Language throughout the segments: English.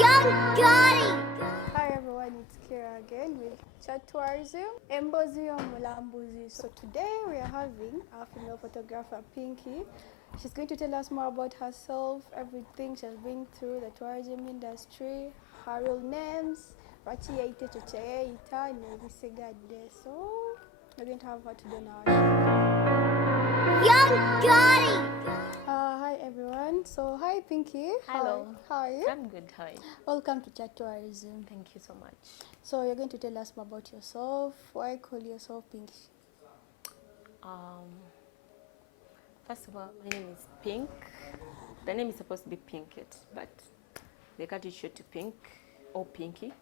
Hi everyone, it's Kira again with Chat Tourism, Embozi Mulambuzi. So today we are having our female photographer Pinky. She's going to tell us more about herself, everything she's been through, the tourism industry, her real names, so we're going to have her today on our show. Hi everyone. So hi Pinky. Hello. How are you? I'm good. Hi. Welcome to Chat Tourism. Thank you so much. So you're going to tell us more about yourself. Why call yourself Pinky? First of all, my name is Pink. The name is supposed to be Pinkett, but they cut it short to Pink or Pinky.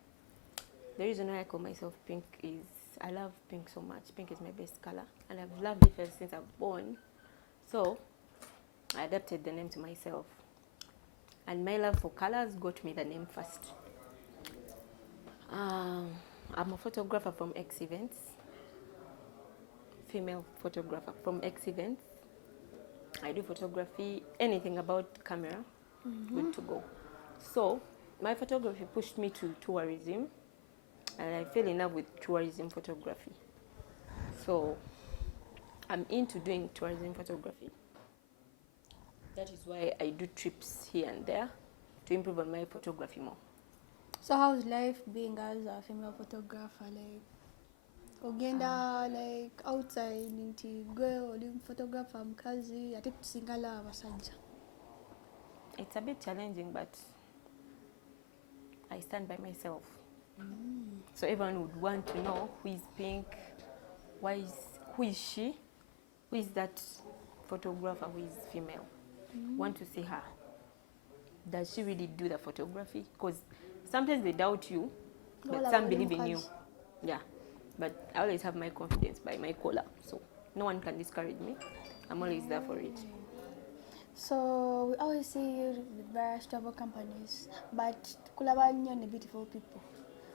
The reason why I call myself Pink is I love pink so much. Pink is my best color, and I've loved it ever since I've born. So I adapted the name to myself, and my love for colors got me the name first. I'm a photographer from X Events, female photographer from X Events. I do photography, anything about camera, good to go. So my photography pushed me to tourism, and I fell in love with tourism photography. So I'm into doing tourism photography. That is why I do trips here and there to improve on my photography more. So how's life being as a female photographer? Like, ogenda like outside nti gwe oli photographer mkazi ate tusingala abasajja. It's a bit challenging, but I stand by myself. So everyone would want to know who is Pink, who is she, who is that photographer who is female. Want to see her. Does she really do the photography? Because sometimes they doubt you, but some believe in you. Yeah, but I always have my confidence by my collar, so no one can discourage me. I'm always there for it. So we always see you with various travel companies, but kulaba nnyo ne beautiful people.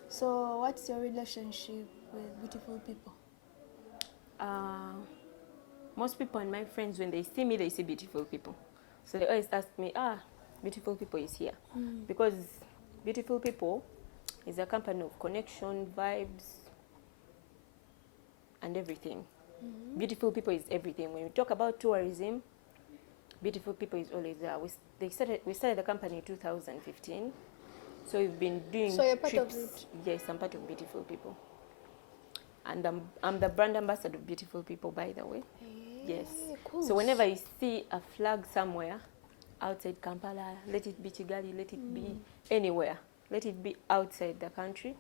So what's your relationship with beautiful people? Most people and my friends, when they see me, they see beautiful people. So they always ask me, beautiful people is here. Because beautiful people is a company of connection, vibes, and everything. Beautiful people is everything. When we talk about tourism, beautiful people is always there. We started the company in 2015. So we've been doing So you're part trips. of it? Yes, I'm part of beautiful people. And I'm the brand ambassador of beautiful people, by the way. Yes. Cool. So whenever you see a flag somewhere, outside Kampala, let it be Kigali, let it be anywhere, let it be outside the country,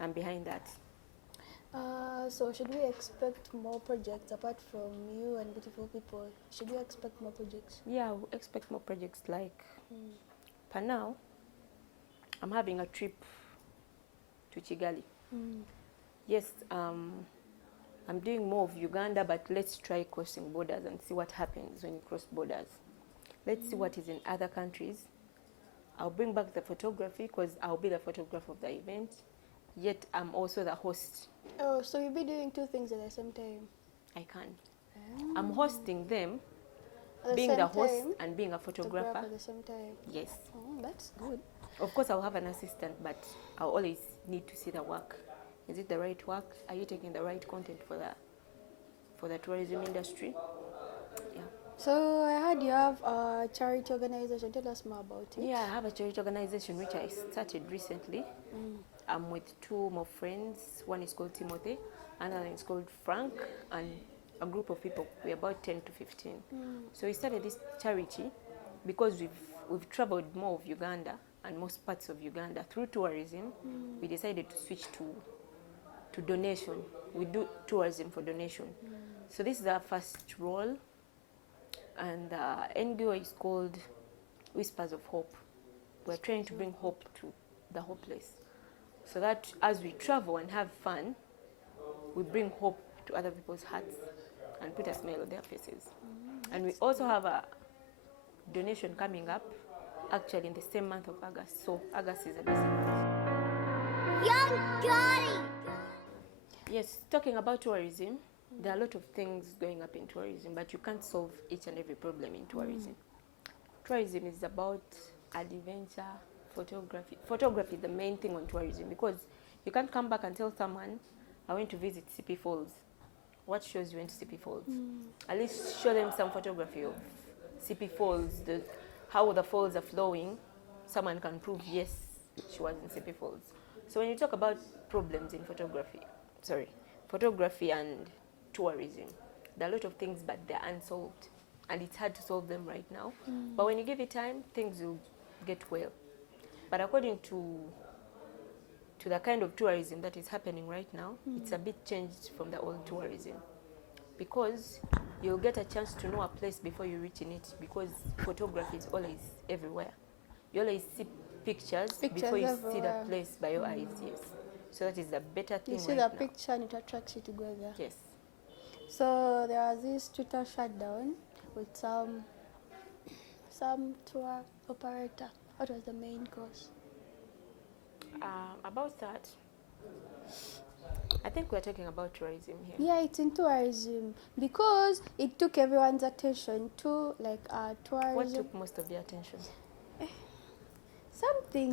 I'm behind that. So should we expect more projects apart from you and beautiful people? Should we expect more projects? Yeah, we expect more projects like, for now, I'm having a trip to Kigali. Yes, I'm doing more of Uganda, but let's try crossing borders and see what happens when you cross borders. Let's see what is in other countries. I'll bring back the photography because I'll be the photographer of the event, yet I'm also the host. Oh, so you'll be doing two things at the same time? I can. I'm hosting them, being the host and being a photographer. At the same time? Yes. Oh, that's good. Of course, I'll have an assistant, but I'll always need to see the work. Is it the right work? Are you taking the right content for the tourism industry? Yeah. So I heard you have a charity organization. Tell us more about it. Yeah, I have a charity organization which I started recently. I'm with two more friends. One is called Timothy, another is called Frank, and a group of people. We're about 10 to 15. So we started this charity because we've traveled more of Uganda and most parts of Uganda through tourism. We decided to switch to donation. We do tourism for donation. So this is our first role, and the NGO is called Whispers of Hope. We're trying to bring hope to the hopeless, so that as we travel and have fun, we bring hope to other people's hearts and put a smile on their faces. And we also have a donation coming up, actually in the same month of August. So August is a busy month. Yes, talking about tourism, there are a lot of things going up in tourism, but you can't solve each and every problem in tourism. Tourism is about adventure, photography is the main thing on tourism, because you can't come back and tell someone, I went to visit CP Falls. What shows you went to CP Falls? At least show them some photography of CP Falls, how the falls are flowing. Someone can prove, yes, she was in CP Falls. So when you talk about problems in photography and tourism, there are a lot of things, but they're unsolved. And it's hard to solve them right now. But when you give it time, things will get well. But according to the kind of tourism that is happening right now, it's a bit changed from the old tourism. Because you'll get a chance to know a place before you reach in it, because photography is always everywhere. You always see pictures before you see the place by your eyes, yes. So that is the better thing. You see the picture and it attracts you to go there. Yes. So there was this Twitter shutdown with some tour operator. What was the main cause? About that, I think we're talking about tourism here. Yeah, it's in tourism because it took everyone's attention to tourism. What took most of the attention?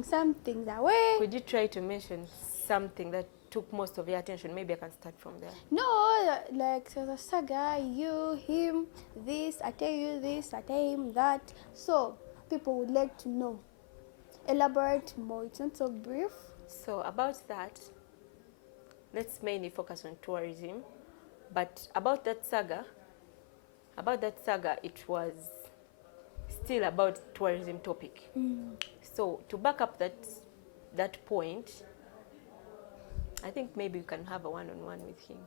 Something that way. Could you try to mention something that took most of your attention? Maybe I can start from there. No, like there's a saga, you, him, this, I tell you this, I tell him that. So people would like to know. Elaborate more, it's not so brief. So about that, let's mainly focus on tourism. But about that saga, it was still about tourism topic. So to back up that point, I think maybe you can have a one-on-one with him.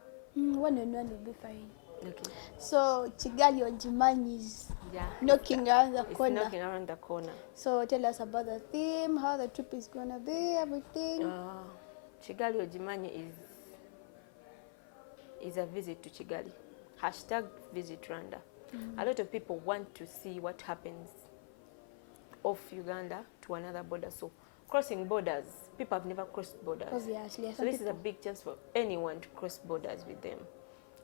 One-on-one will be fine. Okay. So Kigali Ojimanyi is knocking around the corner. It's knocking around the corner. So tell us about the theme, how the trip is gonna be, everything. Kigali Ojimanyi is a visit to Kigali. Hashtag visit Rwanda. A lot of people want to see what happens off Uganda to another border. So crossing borders, people have never crossed borders. Obviously. So this is a big chance for anyone to cross borders with them.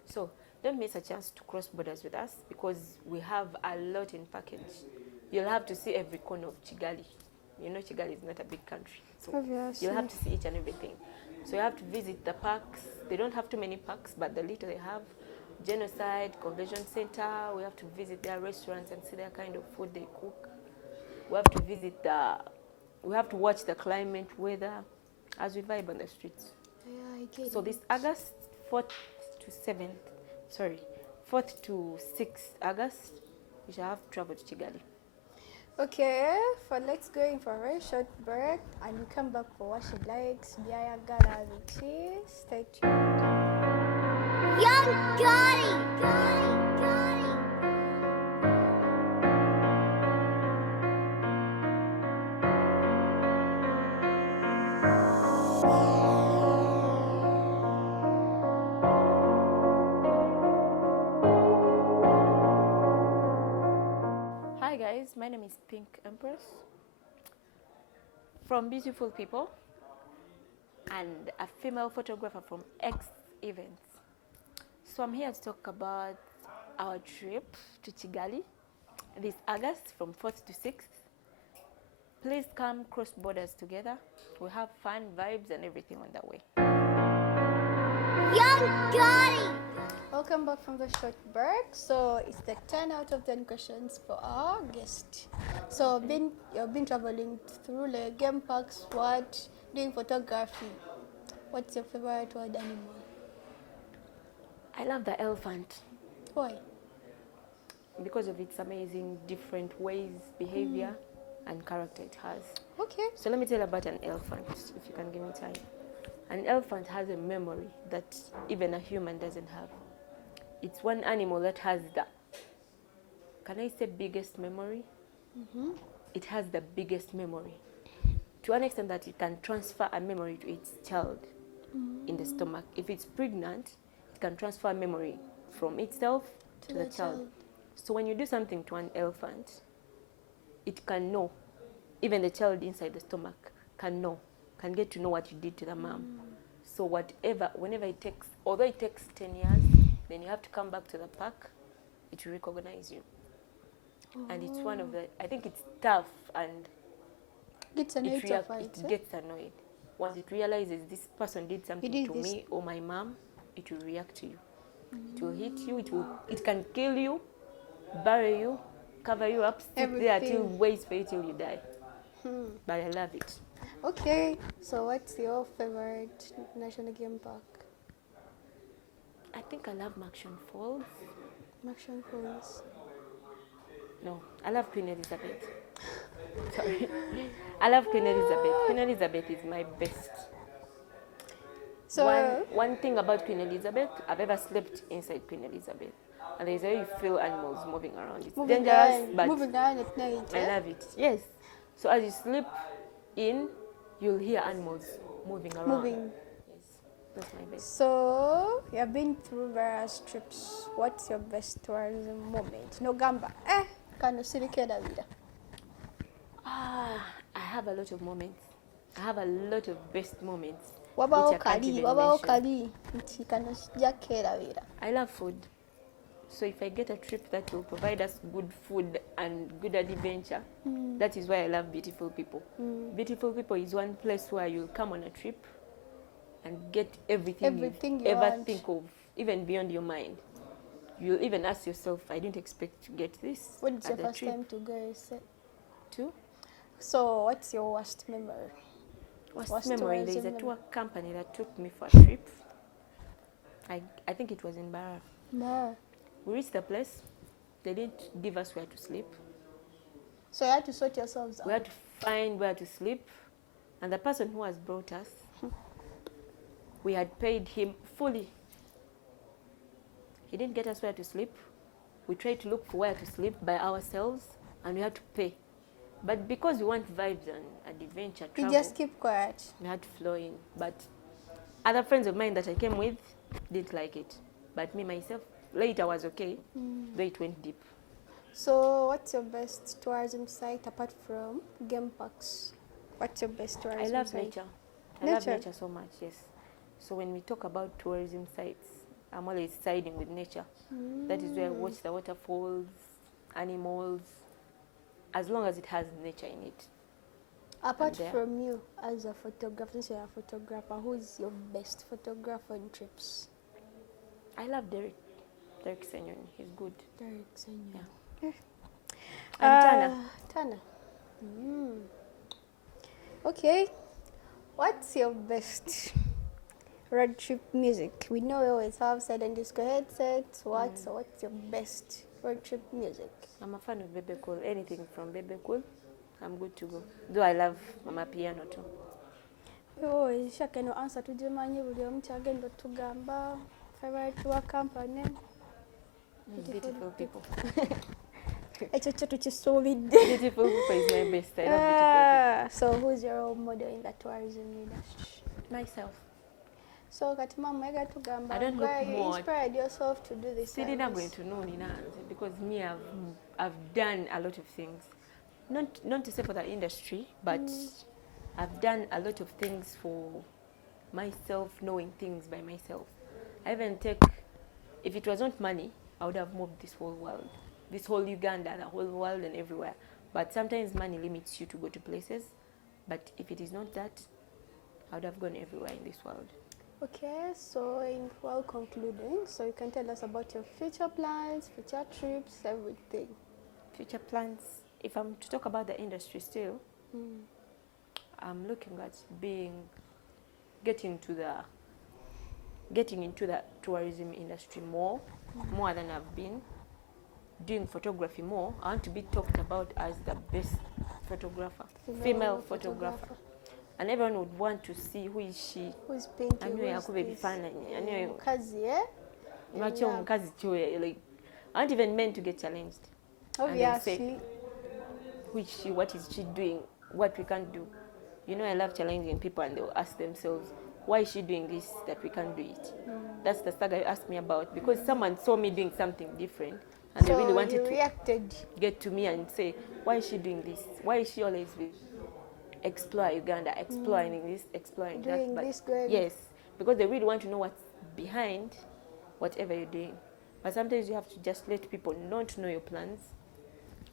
So don't miss a chance to cross borders with us, because we have a lot in package. You'll have to see every corner of Kigali. You know Kigali is not a big country. So Obviously. you'll have to see each and everything. So you have to visit the parks. They don't have too many parks, but the little they have, Genocide, Convention Center, we have to visit their restaurants and see their kind of food they cook. We have to visit we have to watch the climate, weather, as we vibe on the streets. Yeah, I get So it. this August 4th to 6th August, we shall have to travel to Kigali. Okay, let's go in for a very short break and we come back for what she likes. Biaya Gala Vici. Stay tuned. Young Gotti. Hi guys, my name is Pink Empress from Beautiful People and a female photographer from X Events. So I'm here to talk about our trip to Kigali this August from 4th to 6th. Please come cross borders together. We have fun, vibes and everything on the way. Young Gotti. Welcome back from the short break. So it's the 10 out of 10 questions for our guest. So you've been traveling through the game parks, doing photography. What's your favorite wild animal? I love the elephant Why? because of its amazing different ways, behavior and character it has. Okay. So let me tell you about an elephant, if you can give me time. An elephant has a memory that even a human doesn't have. It's one animal that has can I say biggest memory? It has the biggest memory. To an extent that it can transfer a memory to its child in the stomach. If it's pregnant, it can transfer memory from itself to the child. So when you do something to an elephant, it can know. Even the child inside the stomach can get to know what you did to the mom. So whenever it takes, although it takes 10 years, then you have to come back to the park, it will recognize you. And it's one of I think it's tough and It's an it, fight. it gets annoyed. Once it realizes this person did something did to this. me or my mom, it will react to you. It will hit you. It can kill you, bury you, cover you up, stick there till Everything. waits for you till you die. But I love it. Okay, so what's your favorite national game park? I think I love Maction Falls. Action Falls. No, I love Queen Elizabeth. Sorry. I love Queen Elizabeth. Queen Elizabeth is my best. So One thing about Queen Elizabeth, I've ever slept inside Queen Elizabeth. And there's how you feel animals moving around. It's dangerous, but moving around at night. I love it. Yes. So as you sleep in, you'll hear animals moving around. Moving. Yes. That's my best. So you've been through various trips. What's your best tourism moment? No gamba. Kano silikeda vida. I have a lot of moments. I have a lot of best moments. Wabawo which I can't even kali. mention. Nti kano sijakera vida. I love food. So if I get a trip that will provide us good food and good adventure, that is why I love Beautiful People. Beautiful People is one place where you'll come on a trip and get everything Everything you you ever want. think of, even beyond your mind. You'll even ask yourself, I didn't expect to get this What is at your the first trip. time to go? Too. So what's your worst memory? Worst memory, there is a tourism tour company that took me for a trip. I think it was in Barra. No. We reached the place, they didn't give us where to sleep. So you had to sort yourselves We out. had to find where to sleep, and the person who has brought us, we had paid him fully. He didn't get us where to sleep. We tried to look for where to sleep by ourselves, and we had to pay. But because we want vibes and adventure, You travel, just keep quiet. we had to flow in. But other friends of mine that I came with didn't like it. But me, myself, later was okay, though it went deep. So what's your best tourism site apart from game parks? What's your best tourism I love site? nature. I love Nature? nature so much, yes. So when we talk about tourism sites, I'm always siding with nature. That is where I watch the waterfalls, animals, as long as it has nature in it. Apart there. from you as a photographer, since you're a photographer, who is your best photographer on trips? I love Derek. Derek Senyon, he's good. Derek Senyo. Yeah. And Tana. Tana. Okay. What's your best road trip music? We know we always have silent disco headsets. So what's your best road trip music? I'm a fan of Bebe Cool. Anything from Bebe Cool, I'm good to go. Though I love Mama Piano too. Oh, shaka no answer to Jemani buli omu kyagenda tugamba favorite tour company. Beautiful People. Ekyo kyo tukisuubidde. Beautiful People is my best. I love Beautiful So who's your role model in the tourism industry? People. Myself. So kati mama yega tugamba I don't look where you more- inspired yourself to do this. Siri not going service? to know Nina because me I've done a lot of things. Not to say for the industry, but I've done a lot of things for myself, knowing things by myself. I even take, if it was not money, I would have moved this whole world, this whole Uganda, the whole world and everywhere. But sometimes money limits you to go to places. But if it is not that, I would have gone everywhere in this world. Okay, so while concluding, so you can tell us about your future plans, future trips, everything. Future plans, if I'm to talk about the industry still, I'm looking at getting into the tourism industry more than I've been. Doing photography more. I want to be talked about as the best photographer, female photographer. And everyone would want to see who is she. Who's Pinky? Anyway, Who's akube this? bifaananyi. Anyway, Kazi, eh? lwaki omukazi kyoyo, like, I want even men to get challenged. Obviously. Who is she? What is she doing? What we can't do? You know, I love challenging people, and they'll ask themselves, why is she doing this that we can't do it? That's the saga you asked me about, because someone saw me doing something different, and they really wanted you to reacted. get to me and say, why is she doing this? Why is she always with explore Uganda, exploring this, exploring Doing that? But this, going. yes, because they really want to know what's behind whatever you're doing. But sometimes you have to just let people not know your plans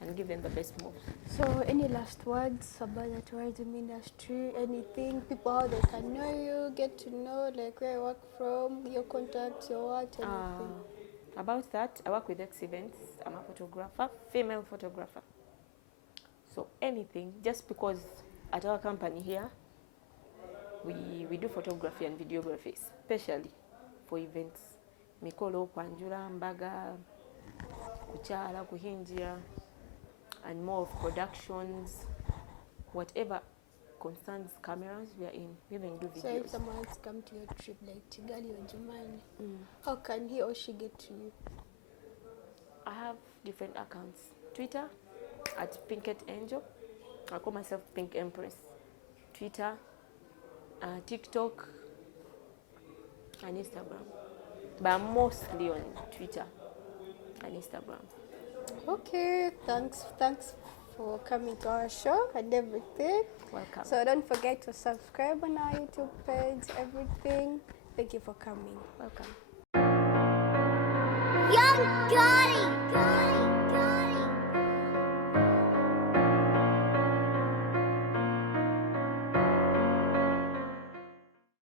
and give them the best moves. So, any last words about the tourism industry? Anything, people how they can know you, get to know like where you work from, your contacts, your what, anything? About that, I work with X Events. I'm a photographer, female photographer. So anything, just because at our company here, we do photography and videography, especially for events. Mikolo, kwanjula, mbaga, kuchala, kuhinjira, and more of productions, whatever concerns cameras, we are in. We even do videos. So if someone wants to come to your trip, like Kigali or Jumani, how can he or she get to you? I have different accounts. Twitter at Pink Angell. I call myself Pink Empress. Twitter, TikTok, and Instagram. But I'm mostly on Twitter and Instagram. Okay, thanks for coming to our show and everything. Welcome. So don't forget to subscribe on our YouTube page, everything. Thank you for coming. Welcome. Young God.